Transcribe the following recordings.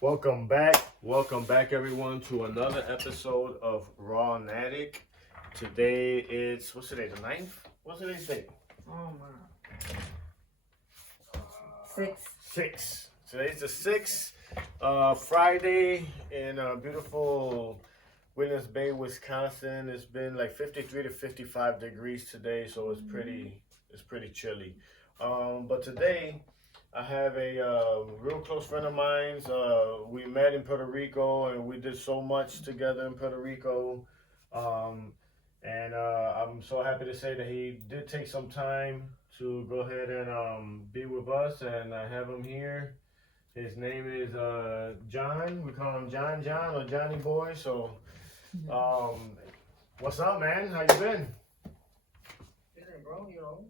Welcome back, everyone, to another episode of RAW-NATIK. Today it's what's today? The 9th? What's today's date? Oh my. 6. 6. Today's the 6th, Friday in beautiful Williams Bay, Wisconsin. It's been like 53 to 55 degrees today, so it's pretty chilly. But today I have a real close friend of mine. We met in Puerto Rico, and we did so much together in Puerto Rico. And I'm so happy to say that he did take some time to go ahead and be with us, and I have him here. His name is John. We call him John or Johnny Boy. So, what's up, man? How you been? Chilling, bro. You know,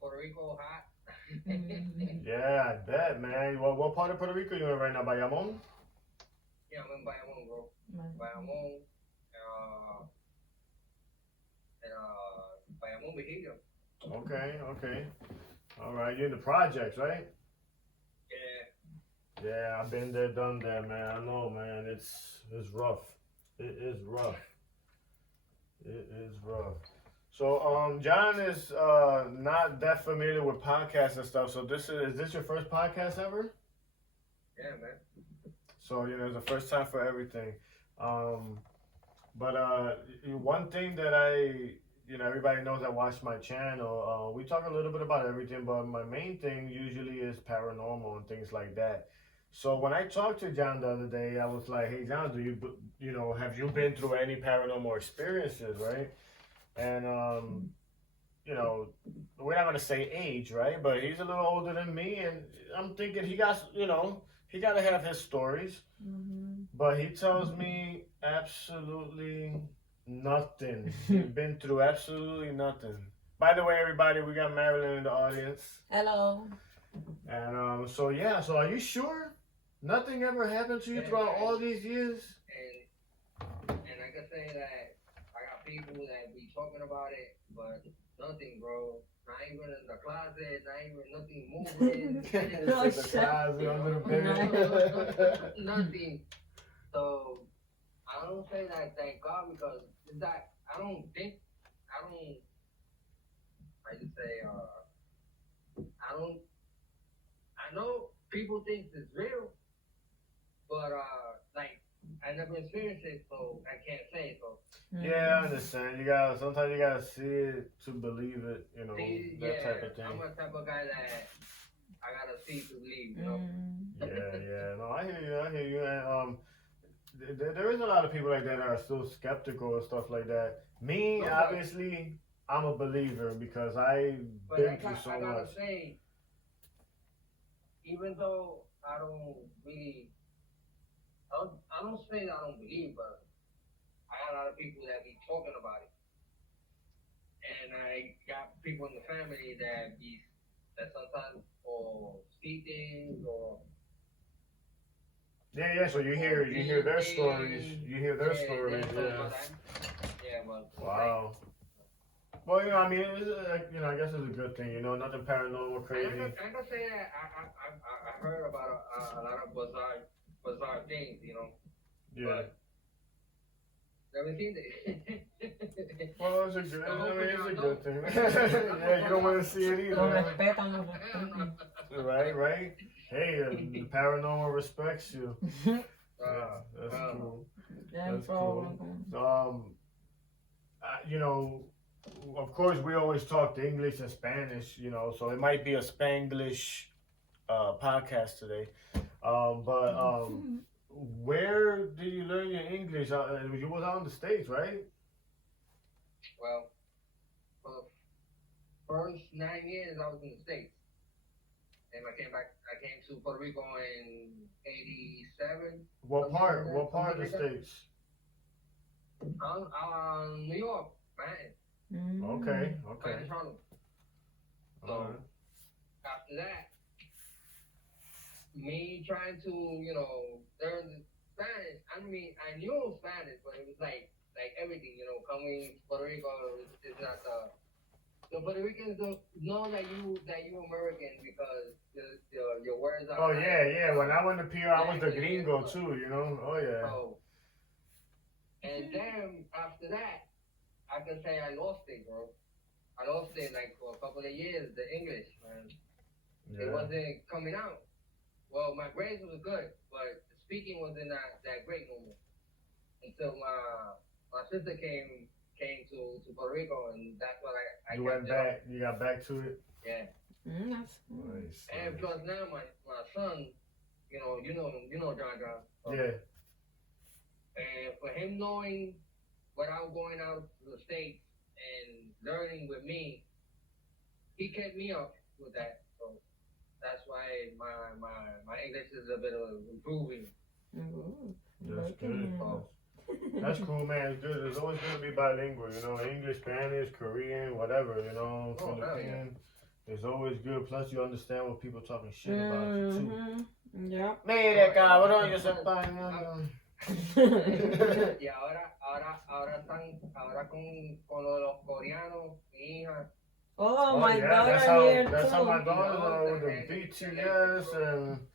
Puerto Rico hot. Yeah, I bet, man. What part of Puerto Rico you in right now? Bayamon? Yeah, I'm in Bayamon, bro. Bayamon, Bayamon, Virginia. Okay. All right, you're in the projects, right? Yeah. Yeah, I've been there, done that, man. I know, man. It's rough. It is rough. So, John is not that familiar with podcasts and stuff. So is this your first podcast ever? Yeah, man. So it's the first time for everything. But one thing that everybody knows that watch my channel. We talk a little bit about everything, but my main thing usually is paranormal and things like that. So when I talked to John the other day, I was like, "Hey, John, have you been through any paranormal experiences, right?" And we're not gonna say age, right? But he's a little older than me, and I'm thinking he got to have his stories. Mm-hmm. But he tells me absolutely nothing. He's been through absolutely nothing. By the way, everybody, we got Marilyn in the audience. Hello. And so are you sure nothing ever happened to you throughout all these years? And I can say that I got people that be talking about it, but nothing, bro. Not even in the closet, not even nothing moving. In the closet, under the bed. Nothing. So I don't say that thank God, because it's that I just say I know people think it's real, but I never experienced it, so I can't say it. So yeah, I understand. Sometimes you gotta see it to believe it, type of thing. I'm a type of guy that I gotta see to believe, you know. Yeah. No, I hear you. And there is a lot of people like that are still skeptical and stuff like that. Me, obviously, I'm a believer because I've been through so much. I gotta say, even though I don't say that I don't believe, but I got a lot of people that be talking about it, and I got people in the family that sometimes or see things or. Yeah. So you hear their stories. You hear their stories. Yeah. But wow. Well, I mean, I guess it's a good thing. Nothing paranormal, crazy. I can say that I heard about a lot of bizarre things, Yeah. But never seen it. Well, it's a good thing. Yeah, you don't want to see it either. Right. Hey, the paranormal respects you. Yeah, that's cool. That's cool. Of course, we always talk to English and Spanish, so it might be a Spanglish podcast today. But where did you learn your English? You was out in the States, right? Well, for first 9 years I was in the States. And I came to Puerto Rico in 87. What part of the States? New York, Manhattan. Okay. Manhattan, Toronto. So, after that, me trying to, learn Spanish. I mean, I knew Spanish, but it was like everything, coming to Puerto Rico is not the Puerto Ricans don't know that you American because your words Oh yeah. When I went to PR, I was the gringo too. You know. Oh yeah. So, and then after that, I can say I lost it, bro. I lost it like for a couple of years. The English, man, it wasn't coming out. Well, my grades was good, but the speaking wasn't that great no more. Until my sister came to Puerto Rico, and that's what I You went back. You got back to it. Yeah. That's cool. Nice. And plus now my son, you know John. So, Yeah. and for him knowing without going out to the States and learning with me, he kept me up with that. So that's why my English is a bit of improving. That's good. That's cool, man. It's good. It's always gonna be bilingual, you know, English, Spanish, Korean, whatever, you know, Philippine. It's always good. Plus, you understand what people talking shit about you too. Yeah. Mire, cabrón, yo soy español. Y ahora están con los coreanos, mi hija. Oh, my daughter that's here that's how too. my daughter with the BTS and.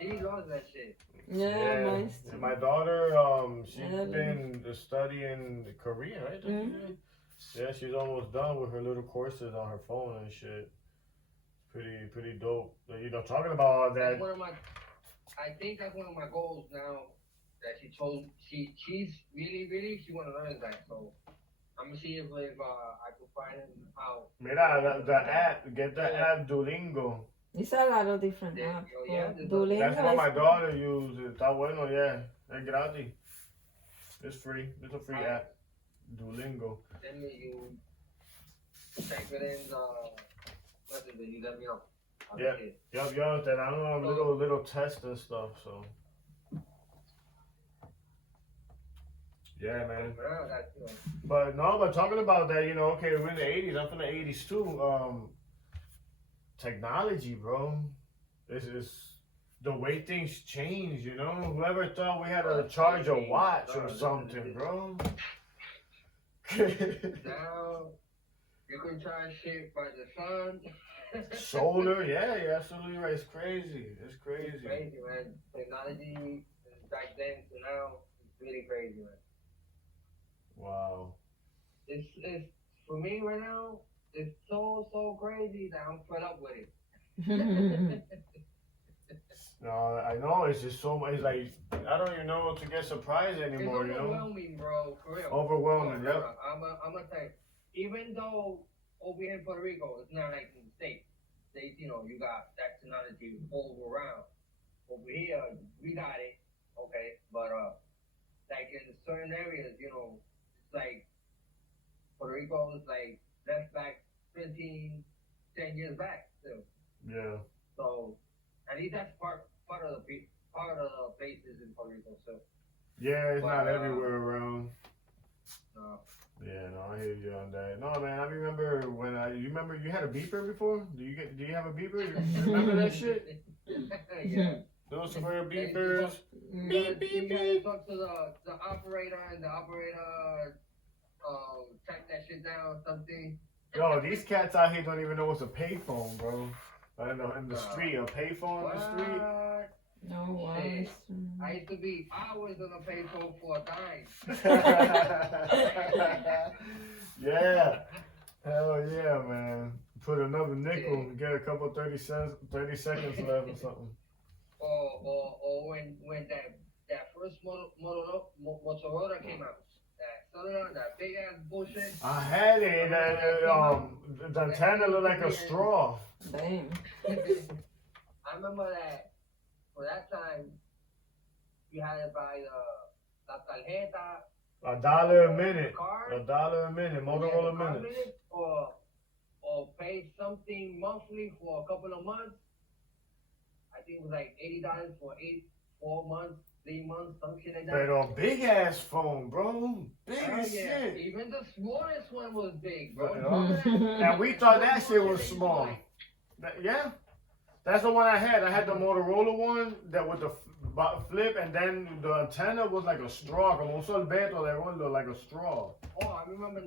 She loves that shit. Yeah, nice. And my daughter, she's been studying Korean, right? Yeah, she's almost done with her little courses on her phone and shit. Pretty dope. You know, talking about all that. That's one of I think that's one of my goals now. That she's really she want to learn that. So I'm gonna see if I can find how. Mira, the app, get the app Duolingo. It's a lot of different apps. Yeah, Duolingo. That's what my daughter uses. Está bueno, yeah. Es gratis. It's free. It's a free app. Duolingo. Then you type it in the message and you let me know. Yup, te dan a little test and stuff, so. Yeah, man. But talking about that, you know, okay, we're in the 80s. I'm from the 80s too. Technology, bro. This is the way things change, you know? Whoever thought we had to charge a watch or something, bro? Now, you can charge shit by the sun. Solar, yeah, you're absolutely right. It's crazy. It's crazy. It's crazy, man. Technology back then to now, it's really crazy, man. Wow. It's for me right now, it's so crazy that I'm fed up with it. No, I know, it's just so much, like, I don't even know to get surprised anymore, you know? It's overwhelming, bro, for real. Overwhelming, yep. I'm gonna tell you, even though over here in Puerto Rico, it's not like in the States. States, you know, you got that technology all around. Over here, we got it, okay, but, like in certain areas, you know, it's like, Puerto Rico is like, left back 10 years back, still. Yeah. So, at least that's part of the places in Puerto Rico. So. Yeah, it's not everywhere around. No. Yeah, no, I hear you on that. No, man, I remember when you remember you had a beeper before? Do you have a beeper? You remember that shit? Yeah. Those were beepers. Beep, beep, you gotta beep. talk to the operator, and the operator track that shit down or something. Yo, these cats out here don't even know what's a payphone, bro. I don't know, in the street, a payphone in the street. No Shit. way. I used to be hours on a payphone for a dime. Yeah. Hell yeah, man. Put another nickel and get a couple 30 seconds left or something. Or when that first Motorola came out. That big ass bullshit. I had it. The antenna looked like a straw. Damn. I remember that for that time, you had to buy la tarjeta. $1 a minute. Card. $1 a minute. Motorola minutes. Or pay something monthly for a couple of months. I think it was like $80 for 4 months. 3 months, some shit like that. Pero big ass phone, bro. Big as shit. Even the smallest one was big, bro. And we thought that shit was small. Yeah. That's the one I had. I had the Motorola one that with the flip, and then the antenna was like a straw. Como un sorbeto de gordo, like a straw. Oh, I remember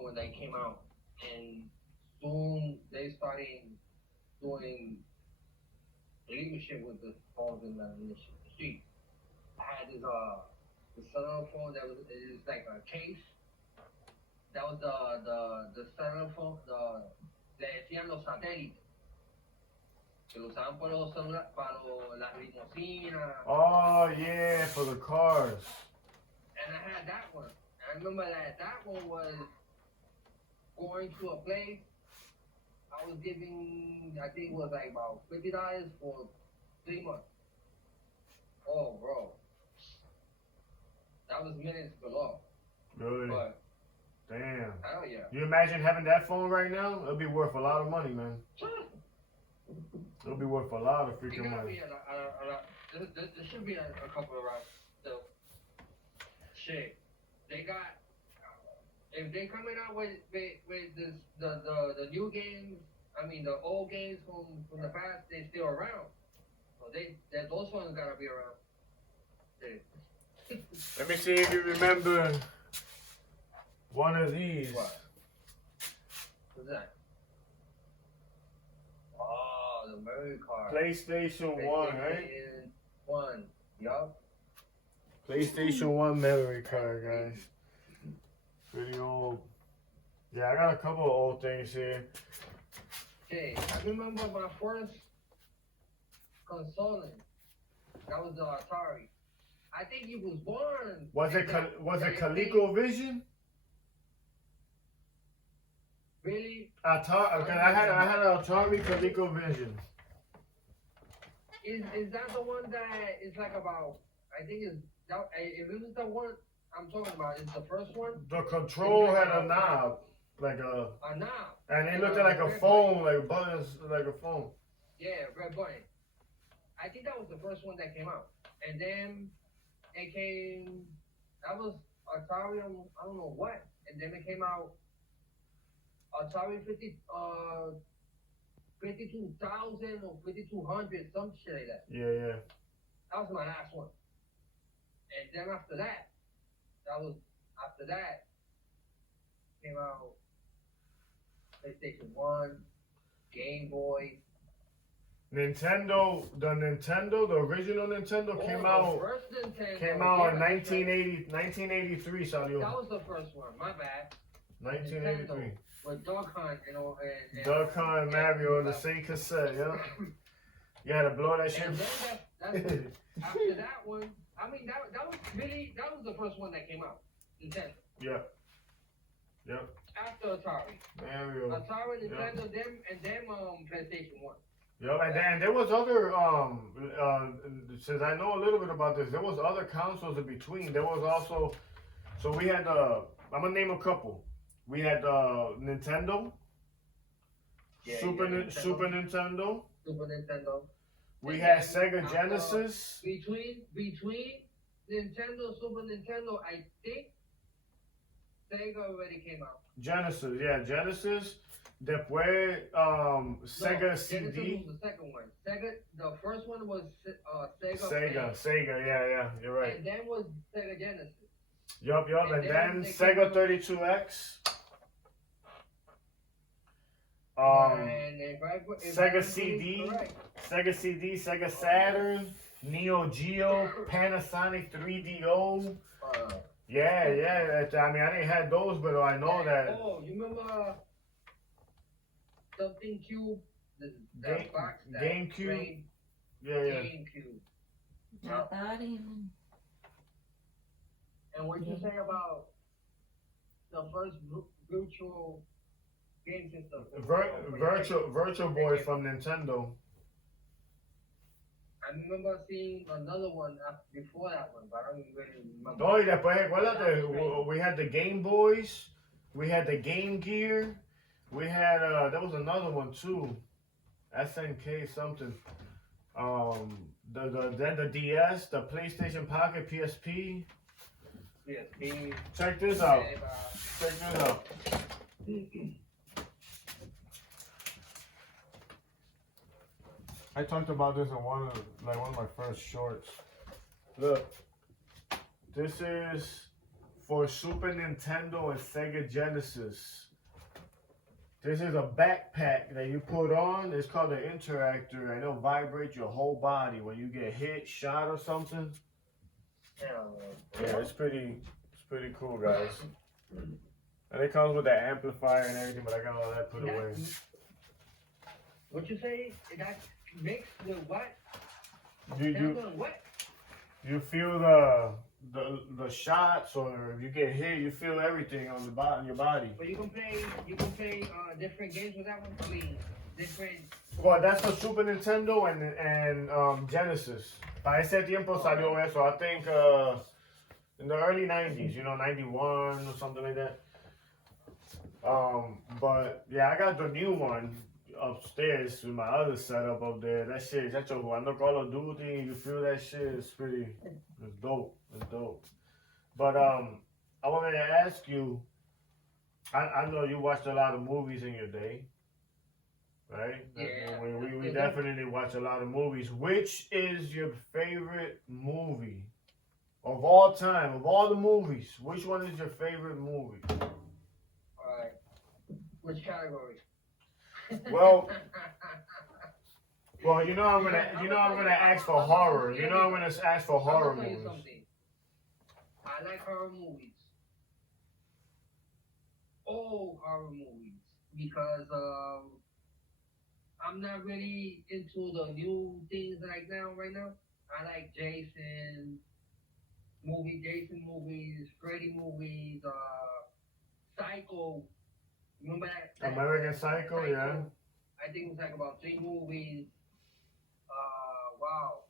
when they came out, and soon they started doing illegal shit with the phones in the street. I had this cellular phone that was like a case. That was the cellular phone, le decían los satélites. Que lo usaban para las limusinas. Oh yeah, for the cars. And I had that one. I remember that one was going to a place. I was giving, I think it was like about $50 for 3 months. Oh, bro. That was minutes below. Really? But, damn. hell yeah. You imagine having that phone right now? It'll be worth a lot of money, man. It'll be worth a lot of freaking money. There should be a couple of rounds still. Shit. They got, if they coming out with this, the new games, I mean the old games from the past, they still around. So those ones gotta be around. Let me see if you remember one of these. What? What's that? Oh, the Mario Kart. PlayStation 1, right? 1, yup. PlayStation 1 memory card, guys. Pretty old. Yeah, I got a couple of old things here. Hey, I remember my first console. That was the Atari. I think he was born. Was it ColecoVision? Really? Atari. Okay, I had an Atari ColecoVision. Is that the one that is like about? I think it's that. If it was the one I'm talking about, is the first one? The control had a knob, like a knob, and it looked like a phone, like buttons, like a phone. Yeah, red button. I think that was the first one that came out, and then it came. That was Atari. I don't know what, and then it came out. Atari 52,000 or 5,200, some shit like that. Yeah. That was my last one. And then after that came out PlayStation 1, Game Boy. Nintendo, the original Nintendo came out. First Nintendo, came out in 1983, Salio. That was the first one, my bad. 1983. Nintendo, with Duck Hunt, and Duck Hunt and Mario in the same cassette, yeah. You had to blow that shit. And then after that one, I mean that was the first one that came out. Nintendo. Yeah. After Atari. Mario. Atari, Nintendo, then PlayStation 1. Yep, and there was other since I know a little bit about this, there was other consoles in between. There was also, so we had I'm gonna name a couple. We had Nintendo, Super Nintendo. We had Sega Genesis. Between Nintendo, Super Nintendo, I think Sega already came out. Genesis. Después, Sega CD. Genesis was the second one. The first one was Sega, yeah, you're right. And then was Sega Genesis. Yup, and then Sega 32X. Sega CD, Sega CD, Sega Saturn, Neo Geo, Panasonic 3DO. Yeah. I mean, I didn't have those, but I know that. Oh, you remember something Cube? That box, that GameCube. Yeah. GameCube. Atari. And what you say about the first virtual game system? Virtual Boy from Nintendo. I remember seeing another one before that one, but I don't really remember. Oh, y después, acuérdate, we had the Game Boys, we had the Game Gear, we had, there was another one too, SNK something. Then the DS, the PlayStation Pocket, PSP. PSP. Check this out. I talked about this in one of my first shorts. Look, this is for Super Nintendo and Sega Genesis. This is a backpack that you put on. It's called an interactor, and it'll vibrate your whole body when you get hit, shot, or something. Yeah, it's pretty cool, guys. And it comes with an amplifier and everything, but I got all that put away. What you say? That mixed with what? What? You feel the shots, or if you get hit, you feel everything on your body. But you can play different games with that one. I mean, different. Well, that's for Super Nintendo and Genesis. Para ese tiempo salió eso. I think in the early 90s, 91 or something like that. But yeah, I got the new one upstairs with my other setup up there. That shit, that's jugando Call of Duty. You feel that shit? It's dope. It's dope. But I wanted to ask you. I know you watched a lot of movies in your day, right? Yeah. We definitely watch a lot of movies. Which is your favorite movie of all time? Of all the movies, which one is your favorite movie? Alright. Which category? Well, I'm gonna ask for horror. I'm gonna ask for horror I'm gonna tell you movies. something. I like horror movies. Old horror movies, because I'm not really into the new things right now. I like Jason movies, Freddy movies, Psycho. Remember that? American Psycho, yeah. I think it was like about 3 movies. Wow.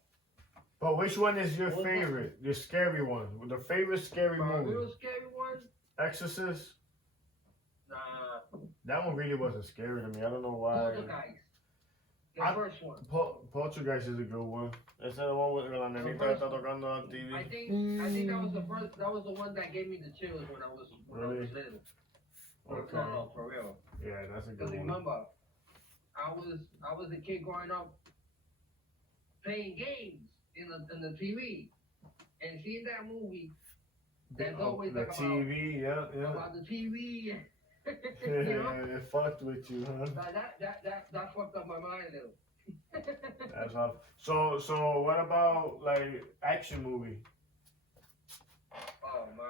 But which one is your favorite? Your scary one? The favorite scary A movie? real scary one? Exorcist? Nah. That one really wasn't scary to me. I don't know why. Poltergeist. The first one. Poltergeist is a good one. Ese es the one with la nenita que está tocando la TV. I think that was the first. That was the one that gave me the chills when I was little. Okay. No, for real. Yeah, that's a good Because one. remember, I was a kid growing up playing games in the TV and seeing that movie. There's always the like TV, yeah. about the TV. Yeah, it fucked with you, huh? That fucked up my mind a little. That's all. So what about like action movie? Oh my,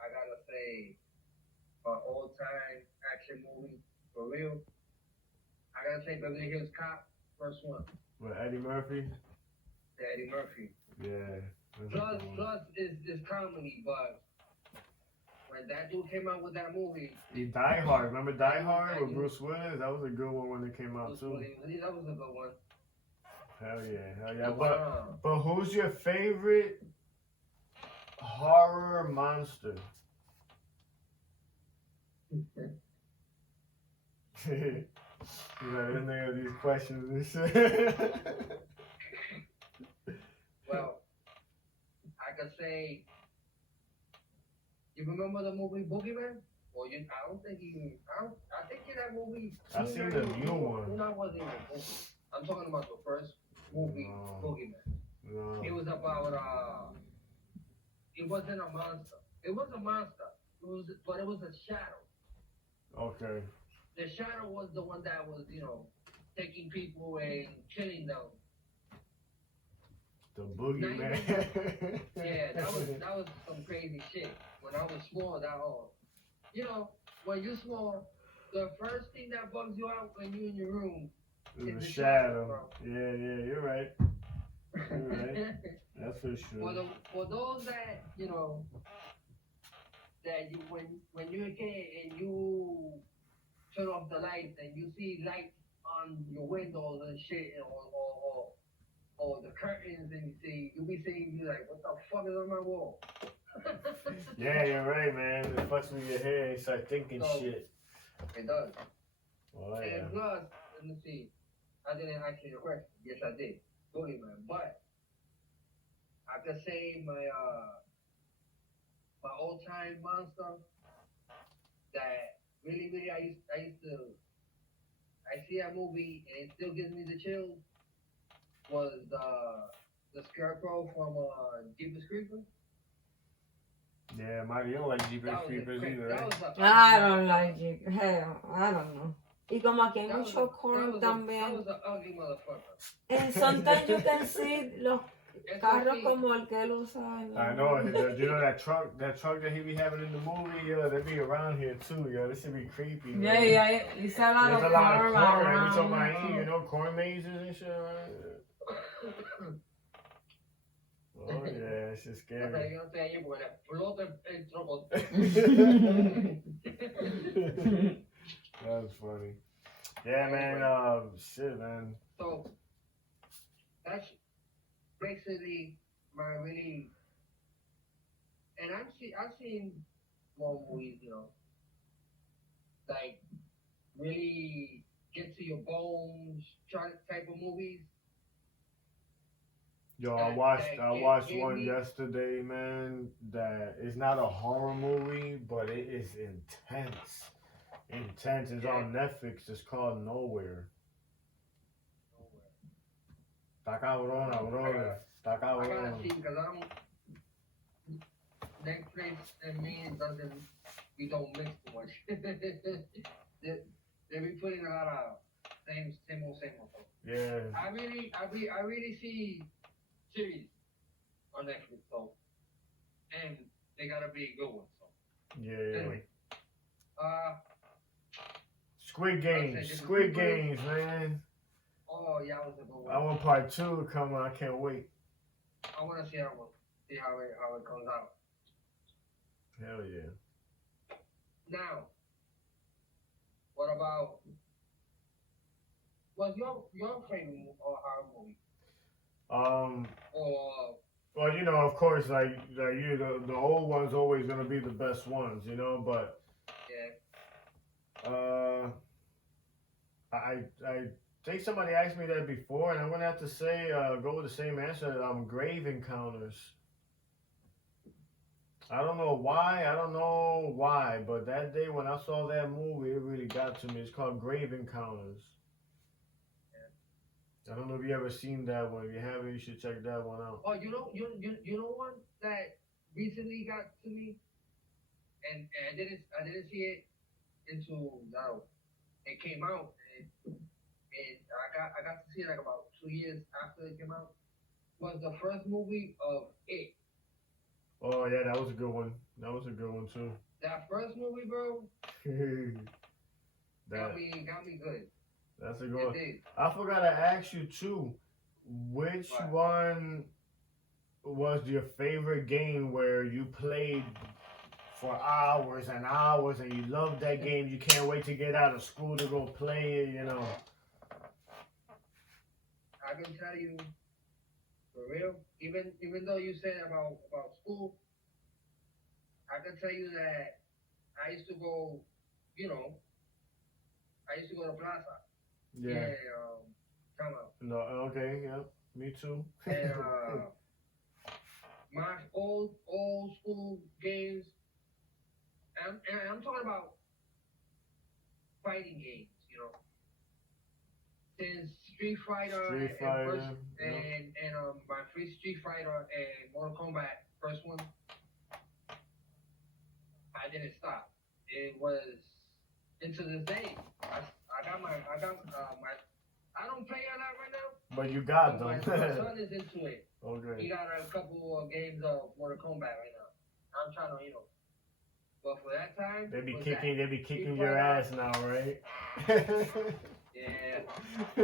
I gotta say, old time action movie for real. I gotta say Beverly Hills Cop, first one. With Eddie Murphy? Eddie Murphy. Yeah. Plus is comedy, but when that dude came out with that movie. Die Hard. Remember Die Hard with Bruce Willis? That was a good one when it came out too. That was a good one. Hell yeah. But who's your favorite horror monster? You know, in there these questions and shit. Well, I could say, you remember the movie Boogeyman? Or I think in that movie. I've seen the new one. No, wasn't even a movie. I'm talking about the first movie, Boogeyman. No. It was about it wasn't a monster. It was a monster. But it was a shadow. Okay. The shadow was the one that was, taking people and killing them. The Boogeyman. Yeah, that was some crazy shit. When I was small, when you're small, the first thing that bugs you out when you're in your room is the the shadow. Yeah, you're right. You're right. That's for sure. For those that that you when you're a kid and you turn off the lights and you see light on your windows and shit, or the curtains, and you'll be seeing like, what the fuck is on my wall? Yeah, you're right, man. It fucks with your head. You start thinking shit. It does. Oh, yeah. And plus, let me see. I didn't answer your question. Yes, I did. Boogeyman. But I could say my old time monster that really I used to see that movie and it still gives me the chills was the Scarecrow from Jeepers Creepers. Yeah, Mario don't like Jeepers That was a Creepers quick. either, That right? was a I don't like it. Hell, I don't know. Y como aquí hay That was mucho a corn that también. was an ugly motherfucker. And sometimes you can see los Eso carros sí, como el que él usa. En I la know. movie. You know that truck that he be having in the movie? Yeah, they be around here too. Yo, this should be creepy. Yeah, man. yeah, it's a lot There's of a lot of corn corn. Like we around. talking about here, you know, corn mazes and shit. Right? Oh yeah, it's just o sea, scary. yo no estoy ahí porque le explota el troco. That's funny. Yeah, man. Shit, man. So that's basically my really. And I've seen more movies, you know, like really get to your bones type of movies. Yo, I watched one yesterday, man. That is not a horror movie, but it is intense. Intense. It's on Netflix. It's called Nowhere. Está cabrona, brother. Está I gotta cabrona. see because Netflix and me we don't mix too much. they be putting a lot of same old. Yeah. I really see series on Netflix, so and they gotta be good ones. So Yeah. anyway, Squid Games. Squid Games, man. oh yeah, that was a good one. I want part 2 to come out. I can't wait. I want to see that one. See how it comes out. Hell yeah. Now, what about what's your favorite horror movie? Or Well, you know, of course, like you, the old ones always gonna be the best ones, you know. But yeah, I think somebody asked me that before, and I'm gonna have to say go with the same answer. Grave Encounters. I don't know why, but that day when I saw that movie, it really got to me. It's called Grave Encounters. I don't know if you ever seen that one. If you haven't, you should check that one out. oh, you know one that recently got to me, and I didn't see it until now. It came out, and I got to see it like about 2 years after it came out. Was the first movie of It. Oh yeah, that was a good one. That was a good one too. That first movie, bro, got me good. That's a good one. It did. I forgot to ask you too. Which one was your favorite game where you played for hours and hours and you loved that game? You can't wait to get out of school to go play it, you know. I can tell you, for real, even though you said about school, I can tell you that I used to go, I used to go to Plaza. Yeah. Come out. No, okay, yeah. Me too. And my old school games, and I'm talking about fighting games, Since Street Fighter, and my free Street Fighter and Mortal Kombat first one, I didn't stop. It was into this day. I got my I don't play a lot right now. But you got them. My son is into it. Okay. He got a couple of games of Mortal Kombat right now. I'm trying to, But for that time, They be kicking your ass now, right? Yeah. I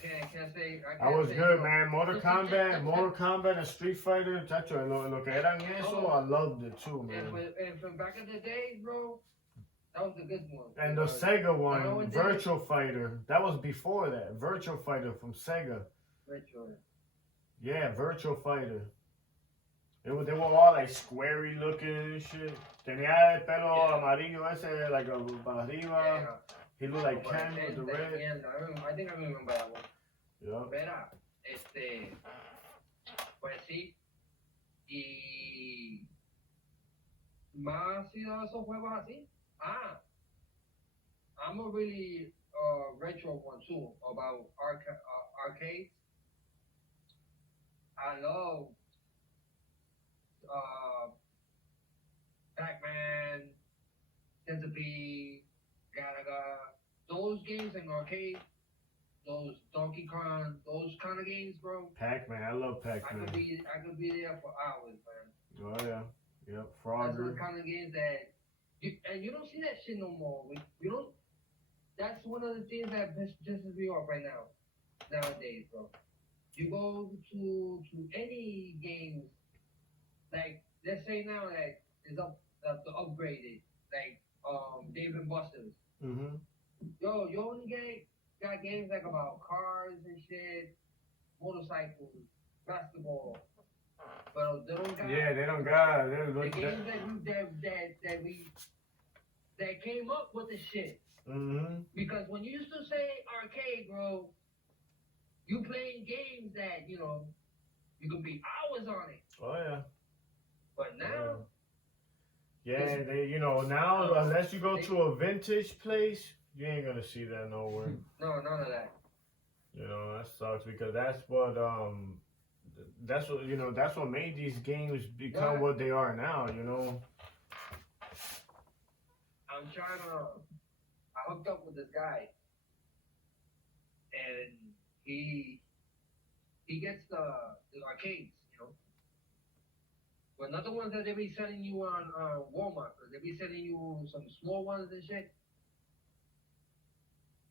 can't say. I was good, man. Mortal Kombat and Street Fighter, tacho, lo que eran eso, I loved it too, man. And from back in the days, bro, that was a good one. And the Sega one, Virtual Fighter, that was before that. Virtual Fighter from Sega. Virtual. Yeah, Virtual Fighter. They were all like squarey looking and shit. Tenía el pelo amarillo ese, like para arriba. Yeah. He looked like Ken with the red. I think I remember that one. Yeah. Verá, pues sí. Y más si de esos juegos así. I'm a really retro one too about arcades. I love Centipede, Galaga, those games in arcade, those Donkey Kong, those kind of games, bro. Pac-Man, I love I Pac-Man. could be there for hours, man. Oh yeah, yep. That's Frogger. the kind of games that you don't see that shit no more. You don't. That's one of the things that pisses me off right now, nowadays, bro. You go to any games, like let's say now that is upgraded, like Dave and Buster's. Mhm. Yo, you only got games like about cars and shit, motorcycles, basketball. But they don't got Yeah, they don't got. the games that came up with the shit. Mhm. Because when you used to say arcade, bro, you playing games that you could be hours on it. Oh yeah. But now, Yeah, they now unless you go to a vintage place, you ain't gonna see that nowhere. no, none of that. That sucks because that's what that's what made these games become what they are now. I'm trying to. I hooked up with this guy, and he gets the arcades, but not the ones that they be selling you on Walmart. They be selling you some small ones and shit.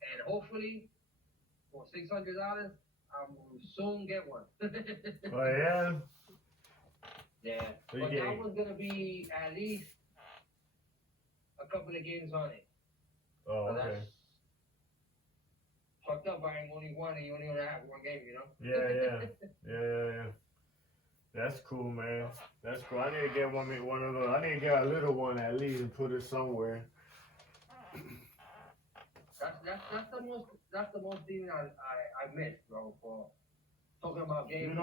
And hopefully, for $600, I will soon get one. Oh yeah. Yeah, but that one's gonna be at least a couple of games on it. Oh, So okay. that's fucked up buying only one and you only have one game, Yeah. That's cool, man. That's cool. I need to get one of those. I need to get a little one at least and put it somewhere. That's the most thing I miss, bro, for talking about games.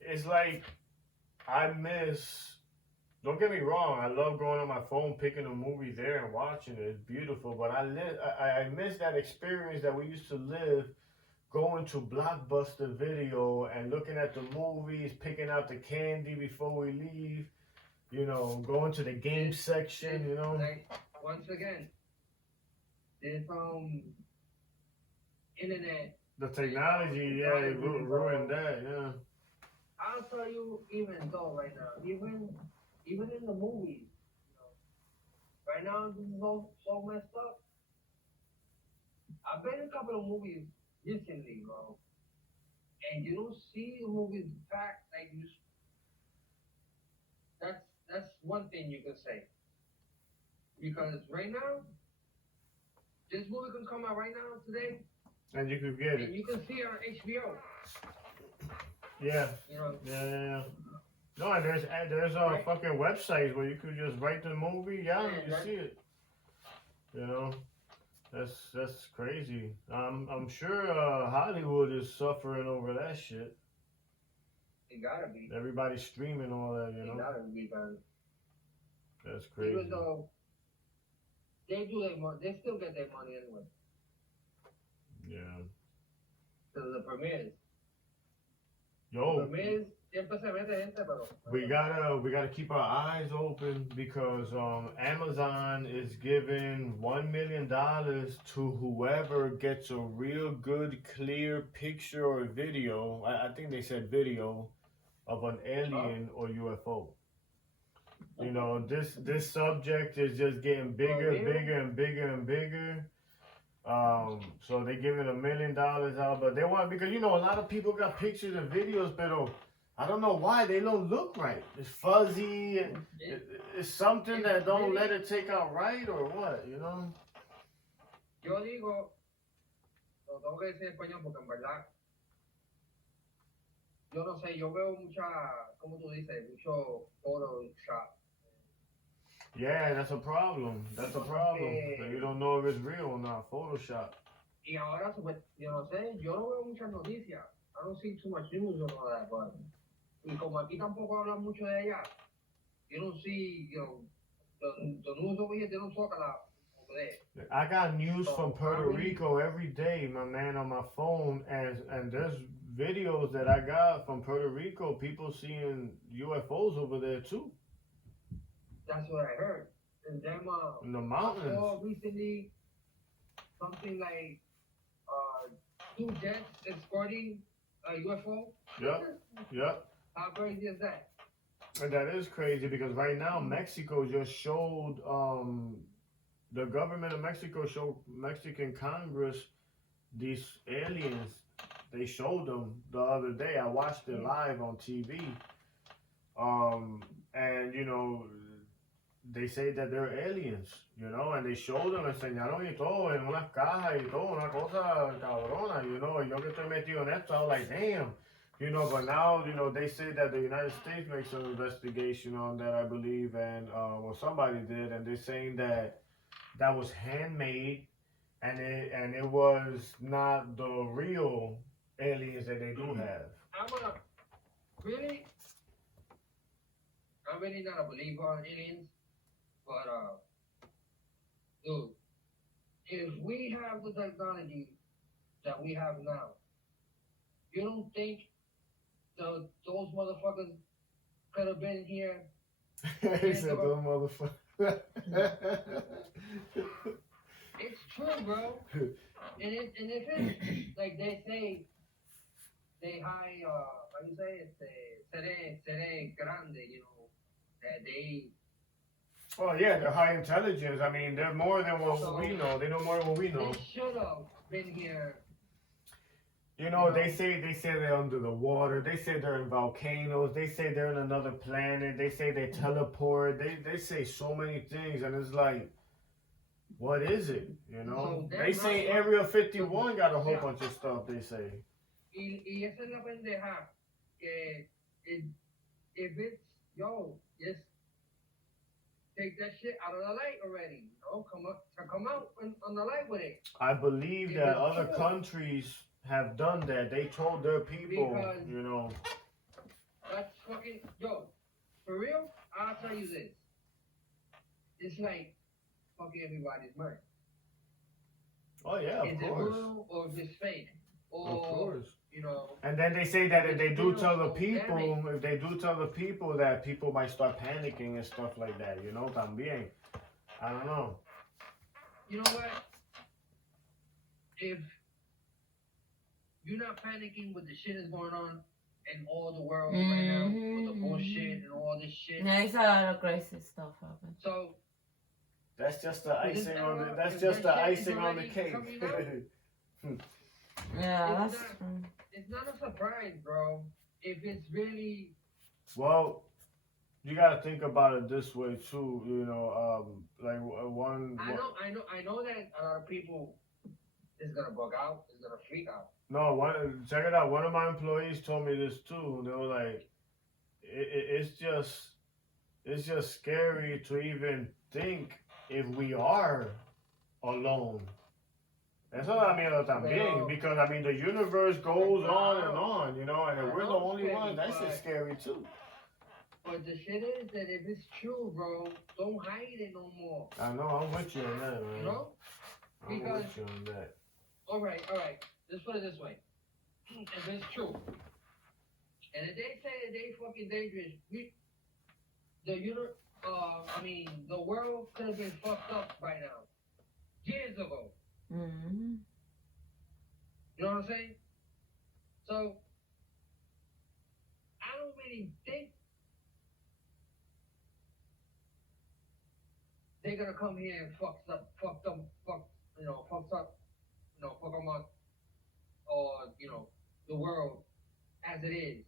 It's like I miss. Don't get me wrong. I love going on my phone, picking a movie there and watching it. It's beautiful. But I miss that experience that we used to live, going to Blockbuster Video and looking at the movies, picking out the candy before we leave. Going to the game section. Like, once again, this internet. The technology, it ruined that. Yeah. I'll tell you, even though right now, even in the movies, right now this is all so messed up. I've been in a couple of movies recently, bro, and you don't see the movies back like you. That's one thing you can say. Because right now, this movie can come out right now today, and you could get it. And you can see it on HBO. Yeah. Yeah. No, and there's fucking websites where you could just write the movie, and you see it. That's crazy. I'm sure Hollywood is suffering over that shit. It gotta be. Everybody's streaming all that, It gotta be, man. That's crazy. Even though they do their money, they still get their money anyway. Yeah. So the premieres. Yo. Premieres. We gotta keep our eyes open because Amazon is giving $1 million to whoever gets a real good clear picture or video. I think they said video of an alien or UFO. This subject is just getting bigger and bigger. So they're giving $1 million out, but they want, because a lot of people got pictures and videos, but I don't know why they don't look right. It's fuzzy and it's something that don't let it take out right or what, Yo digo, lo tengo que decir en español porque en verdad, yo no sé, yo veo como tú dices, mucho Photoshop. Yeah, that's a problem. That's a problem. So you don't know if it's real or not. Photoshop. Y ahora, yo no sé, yo no veo muchas noticias. I don't see too much news on all that, but y como aquí tampoco hablan mucho de allá, you don't see, the news over here, they don't talk a lot over there. I got news from Puerto Rico every day, my man, on my phone, and there's videos that I got from Puerto Rico, people seeing UFOs over there too. That's what I heard. And them, in the I mountains. saw recently something like 2 jets escorting a UFO. Yep. How crazy is that? And that is crazy because right now Mexico just showed the government of Mexico showed Mexican Congress these aliens. They showed them the other day. I watched it live on TV. And you know, they say that they're aliens, you know, and they showed them, enseñaron y todo en unas cajas y todo, una cosa cabrona, you know, y yo que estoy metido en esto, I was like, damn, you know, but now, you know, they say that the United States makes an investigation on that, I believe, and, well, somebody did, and they're saying that that was handmade, and it was not the real aliens that they do have. Really, I'm really not a believer in aliens, but dude, if we have the technology that we have now, you don't think those motherfuckers could have been here? He said those motherfuckers. It's true, bro. And if it's like they say, they high, how you say it, sere grande, you know, that they. Oh yeah, they're high intelligence. I mean, they're more than what we know. They know more than what we know. They should have been here. You know, they say they're under the water. They say they're in volcanoes. They say they're in another planet. They say they teleport. They say so many things, and it's like, what is it? You know, So they say Area 51 got a whole bunch of stuff. They say. Y esa es la pendeja que if it's just take that shit out of the light already. You know, come out on the light with it. I believe that other countries have done that. They told their people, because you know. That's fucking for real. I'll tell you this. It's like fucking everybody's mind. Oh yeah, of is course. Is it real or is it fake? Or, of course. You know. And then they say that if they do tell the people, that people might start panicking and stuff like that, you know, también. I don't know. You know what? If you're not panicking with the shit that's going on in all the world right now, with the bullshit and all this shit. Yeah, it's a lot of crazy stuff happening. So that's just the icing on the icing on the cake. Yeah, that's true. It's not a surprise, bro. If it's really. Well, you gotta think about it this way too. You know, like one. I know that a lot of people is gonna bug out. Is gonna freak out. No, check it out. One of my employees told me this too. They were like, it's just scary to even think if we are alone. Eso da miedo también, because I mean the universe goes on and on, you know, and if we're the only ones, that's just scary too. But the shit is that if it's true, bro, don't hide it no more. I know, I'm with you on that, man. You know? I'm with you on that. All right. Let's put it this way. If it's true, and if they say that they fucking dangerous, the world could have been fucked up by now, years ago. Mm-hmm. You know what I'm saying? So I don't really think they're gonna come here and fuck them up, or you know, the world as it is.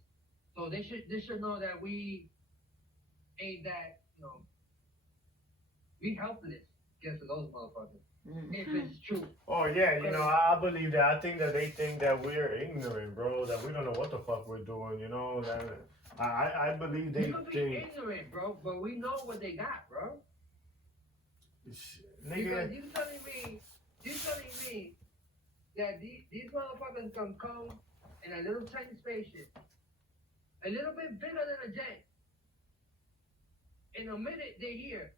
So they should know that we ain't that, you know, we helpless against those motherfuckers. If it's true. Oh yeah, you know, I believe that. I think that they think that we're ignorant, bro. That we don't know what the fuck we're doing. You know, that I believe they think. Be ignorant, bro, but we know what they got, bro. Nigga. Because you telling me that these motherfuckers can come in a little tiny spaceship, a little bit bigger than a jet. In a minute they're here,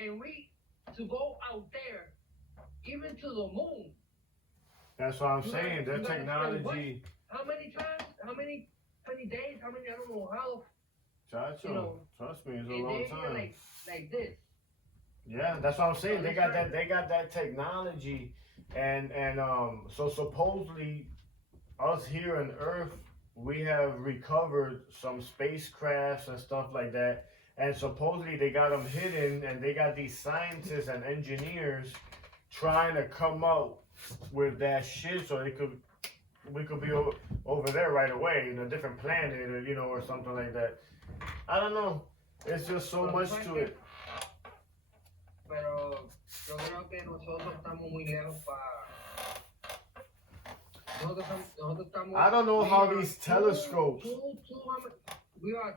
and we to go out there. Even to the moon. That's what I'm saying. Their technology. How many times? How many days? How many? I don't know how. Chacho, you know, trust me, it's a long time. Like this. Yeah, that's what I'm saying. They got that technology, and so supposedly us here on Earth, we have recovered some spacecrafts and stuff like that, and supposedly they got them hidden, and they got these scientists and engineers trying to come out with that shit so they could we could be over there right away in a different planet, or or something like that. I don't know. It's just so much to it. Pero yo creo que nosotros estamos muy lejos para. Nosotros estamos. I don't know how these telescopes. We are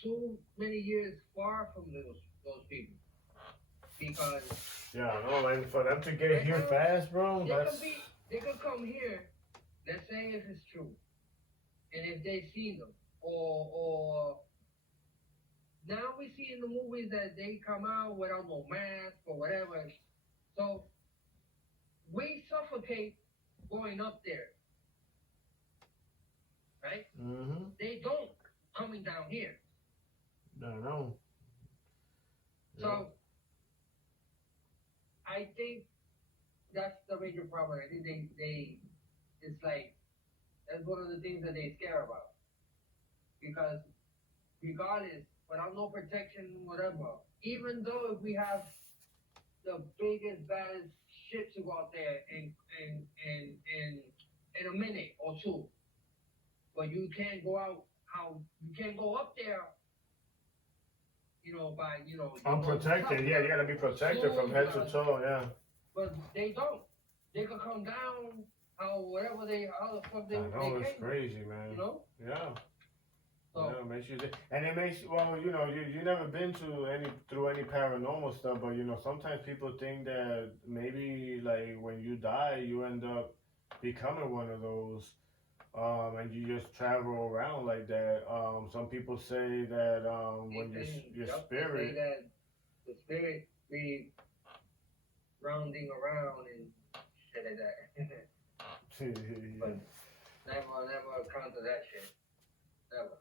too many years far from those people. Because. Yeah, I know, and for them to get here fast, bro, They could come here. Let's say if it's true, and if they've seen them, or now we see in the movies that they come out without no mask or whatever. So we suffocate going up there, right? Mm-hmm. They don't coming down here. I know. So I think that's the major problem. I think they it's like that's one of the things that they scare about. Because regardless, without no protection, whatever, even though if we have the biggest, baddest ship to go out there in a minute or two, but you can't go out you can't go up there, by unprotected. Yeah, you gotta be protected from head to toe. Yeah. But they don't. They could come down how the fuck they I know, they it's came. crazy, man. Yeah. So, yeah, it makes you, and it makes you never been through any paranormal stuff, but sometimes people think that maybe like when you die you end up becoming one of those, and you just travel around like that. Some people say that when your spirit, they say that the spirit be rounding around and shit like that. But never counter that shit. Never.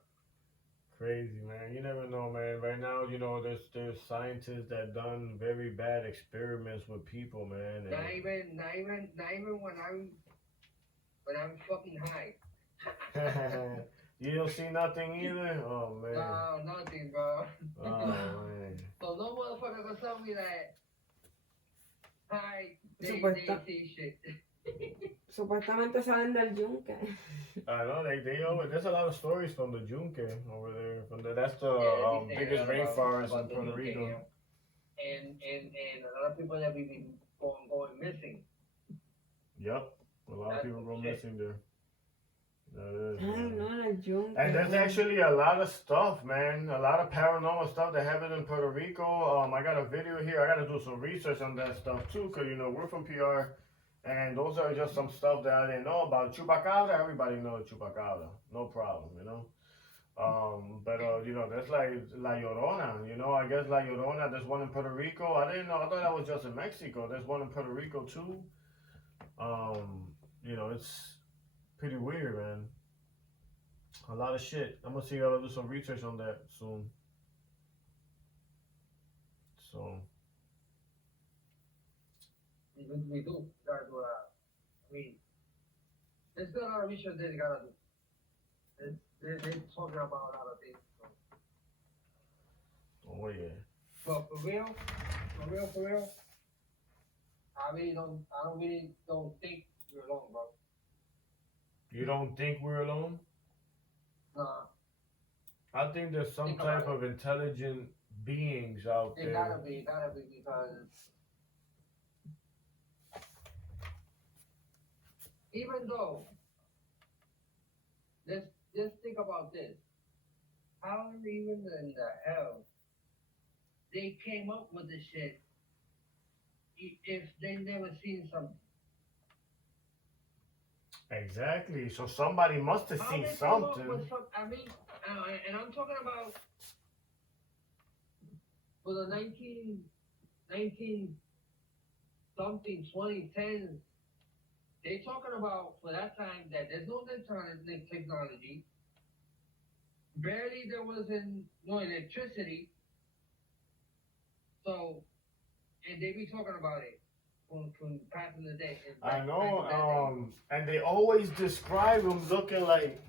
Crazy, man. You never know, man. Right now, there's scientists that done very bad experiments with people, man. And Not even when I'm fucking high. you don't see nothing either? Oh man. No, nothing, bro. Oh man. So no motherfucker gonna tell me that high they see shit. Supuestamente salen del yunque. I know they always, there's a lot of stories from the Junque over there. That's the biggest rainforest in Puerto Rico. And a lot of people that we been going missing. Yep, a lot of people go missing there. And there's actually a lot of stuff, man. A lot of paranormal stuff that happened in Puerto Rico. I got a video here. I got to do some research on that stuff too, cause we're from PR. And those are just some stuff that I didn't know about. Chupacabra, everybody knows Chupacabra. No problem, But, there's like La Llorona, I guess La Llorona, there's one in Puerto Rico. I didn't know, I thought that was just in Mexico. There's one in Puerto Rico too. It's pretty weird, man. A lot of shit. I'm gonna see if I'll do some research on that soon. So. We do. Gotta do I mean, there's still a lot of research they gotta do. They're talking about a lot of things. So. Oh yeah. But for real, I really don't think we're alone, bro. You don't think we're alone? Nah. I think there's some type of intelligent beings out there. It gotta be because even though, let's think about this. How even in the hell they came up with this shit if they never seen something? Exactly. So somebody must have seen something. And I'm talking about for the 19 something 2010s. They talking about for that time that there's no technology. Barely there was no electricity. So, and they be talking about it from past in the day. I know, and they always describe them looking like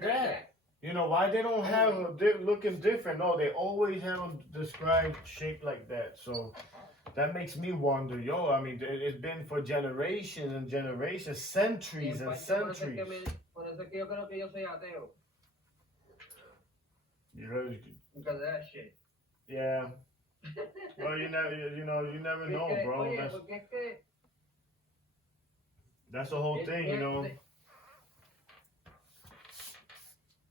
that. You know why they don't have them looking different? No, they always have them described shaped like that. So that makes me wonder, yo. I mean, it's been for generations and generations, centuries and centuries. Por eso es que yo creo que yo soy ateo. You heard? Because of that shit. Yeah. Well, you never know, bro. That's the whole thing, you know.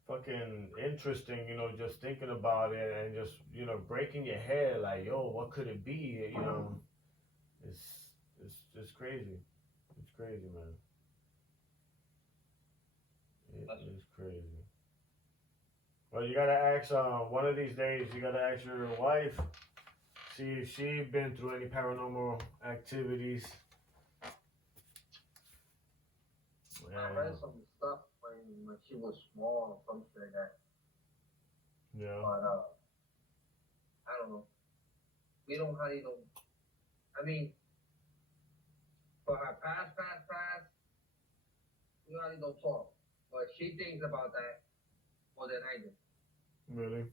Fucking interesting, you know, just thinking about it and just, you know, breaking your head like, yo, what could it be? You know, it's crazy. It's crazy, man. It is crazy. Well, you gotta ask, one of these days, you gotta ask your wife, see if she's been through any paranormal activities. I read some stuff when she was small or something like that. Yeah. But I don't know. We don't hardly know. I mean, for her past, we hardly don't talk. But she thinks about that more than I do. Really?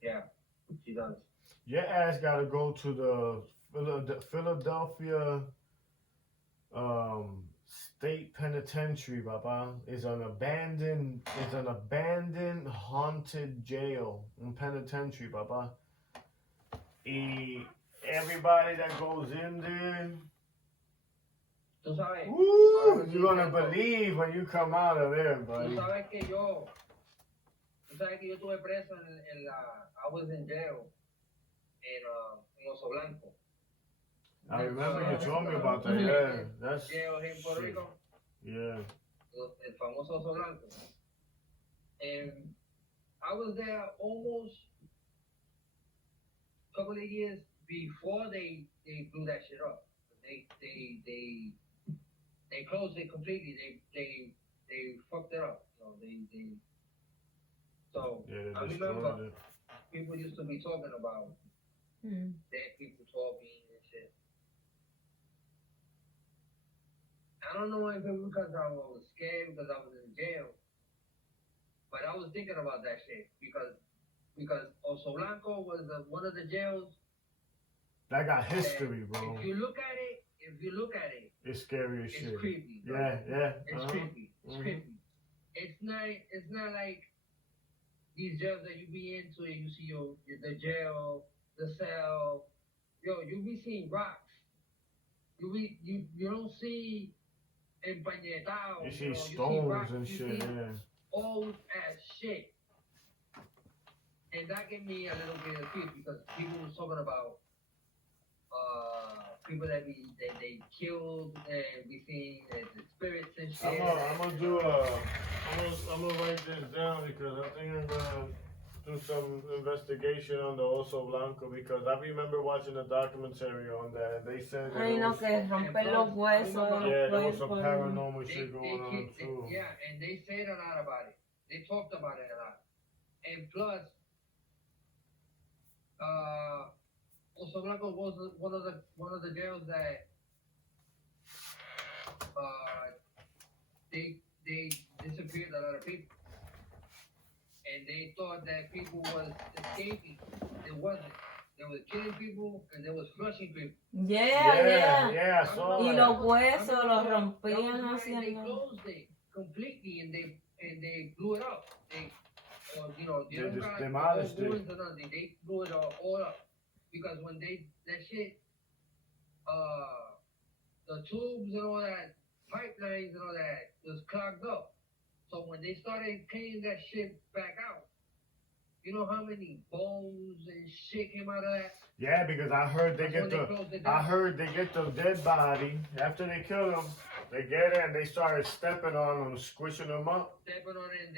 Yeah, she does. Your ass gotta go to the Philadelphia State Penitentiary, Papa. It's an abandoned haunted jail and penitentiary, Papa. Everybody that goes in there, Tú sabes, woo, you're gonna believe when you come out of there, buddy. tú sabes que yo estuve preso en la, I was in jail en Oso Blanco. I remember you told me about that. Yeah, that's Jail here in Puerto Rico. Yeah. El famoso Oso Blanco. And I was there almost a couple of years before they blew that shit up. They closed it completely. They fucked it up. So so Yeah, I remember people used to be talking about dead people talking and shit. I don't know if it was because I was scared because I was in jail, but I was thinking about that shit because Oso Blanco was one of the jails that got history, bro. If you look at it, it's scary as shit. It's creepy. Bro. Yeah. It's creepy. It's creepy. It's not like these jails that you be into and you see the jail, the cell. Yo, you be seeing rocks. You don't see empañetados. You see stones and shit, yeah. Old ass shit. And that gave me a little bit of fear because people was talking about people that they killed and we seen the spirits and shit. I'm gonna write this down because I think I'm gonna do some investigation on the Oso Blanco because I remember watching a documentary on that and they said that there was some paranormal shit going on too. Yeah, and they said a lot about it. They talked about it a lot. And plus, Oso Blanco was one of the jails that they disappeared a lot of people, and they thought that people was escaping. It wasn't. They was killing people and they was flushing people. Yeah. So y los huesos los rompían They closed it completely and they blew it up. They just demolished it. They blew it all up. Because when that shit, the tubes and all that, pipelines and all that was clogged up. So when they started cleaning that shit back out, you know how many bones and shit came out of that? Yeah, because I heard they get the dead body after they kill them. They get it and they started stepping on them, squishing them up. Stepping on it,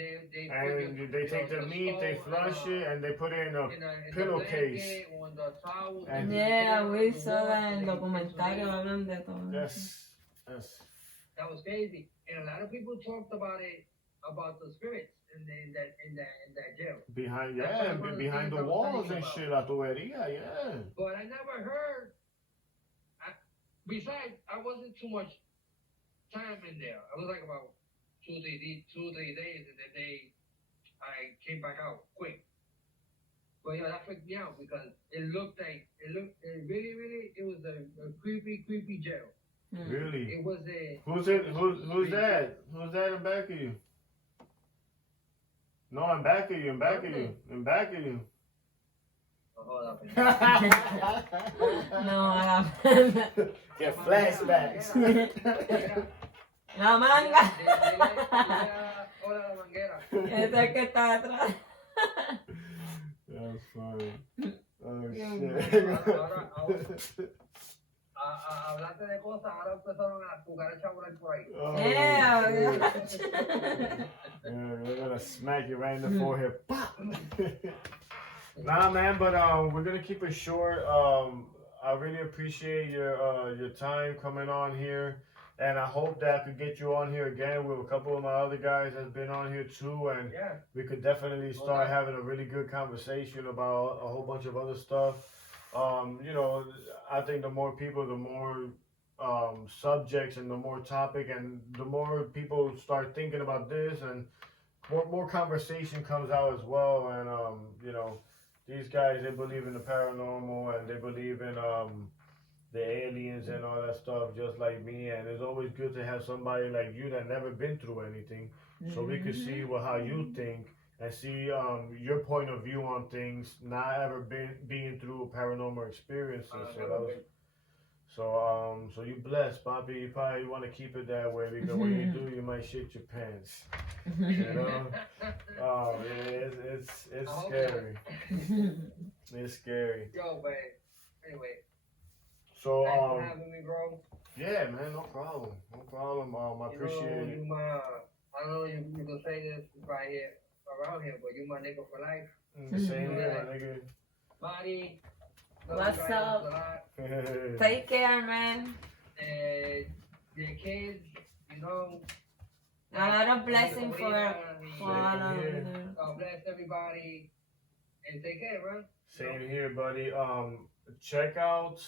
and they take the meat, they flush it, and they put it in a pillowcase. And yeah, we saw that en documentarios hablan de todo. Yes. That was crazy, and a lot of people talked about it about the spirits in that jail. Behind, That's yeah, one of the behind things the I was walls telling and you about. shit, la tubería, yeah. But I never heard. Besides, I wasn't too much time in there. I was like about 2 3 days, and then I came back out quick. But that freaked me out because it was a creepy jail. Really? It was a. Who's that? Who's that in back of you? No, in back of you, in back of you, in back of you. Oh, hold up. No, Get flashbacks. la manga. Hola, la manguera. Ese es que está atrás. That's funny. Oh shit. Hablaste de cosas, ahora empezaron a cucarachas por ahí. Oh, Yeah. shit. Yeah, we're gonna smack you right in the forehead. Pop! Nah, man, but we're gonna keep it short. I really appreciate your time coming on here, and I hope that I could get you on here again with a couple of my other guys that's been on here too, and Yeah. we could definitely start having a really good conversation about a whole bunch of other stuff. You know, I think the more people, the more subjects and the more topic, and the more people start thinking about this, and more conversation comes out as well. And you know, these guys, they believe in the paranormal, and they believe in the aliens and all that stuff, just like me. And it's always good to have somebody like you that never been through anything, so we could see how you think and see your point of view on things, not ever being through paranormal experiences. So you blessed, Bobby. You probably want to keep it that way, because when you do, you might shit your pants. You know? Oh, it's scary. It's scary. Yo, but anyway. So Thanks for having me, bro. yeah, man, no problem. I appreciate it. I don't know if you can say this right here around here, but you my nigga for life. Same here, my nigga. Marty. What's up? Take care, man. And your kids, you know. A lot of blessing for all of you. God bless everybody. And take care, man. Same here, buddy. Check out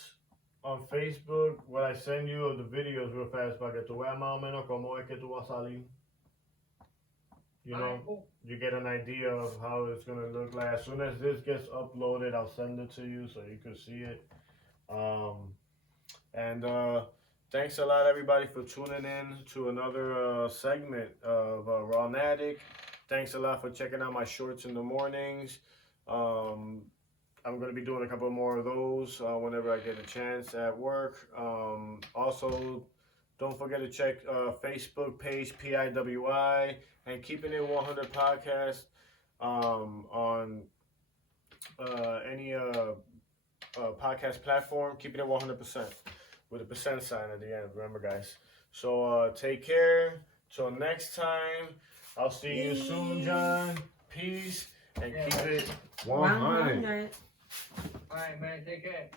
on Facebook what I send you of the videos real fast para que tú veas más o menos cómo es que tú vas a salir. You know, you get an idea of how it's gonna look like. As soon as this gets uploaded, I'll send it to you so you can see it. And thanks a lot, everybody, for tuning in to another segment of RAW-NATIK. Thanks a lot for checking out my shorts in the mornings. I'm going to be doing a couple more of those whenever I get a chance at work. Also, don't forget to check Facebook page, PIWI, and Keeping It 100 Podcast on any podcast platform. Keeping It 100% with a percent sign at the end. Remember, guys. So take care. Till next time. I'll see you soon, John. Peace. And keep it 100. All right, man. Take care.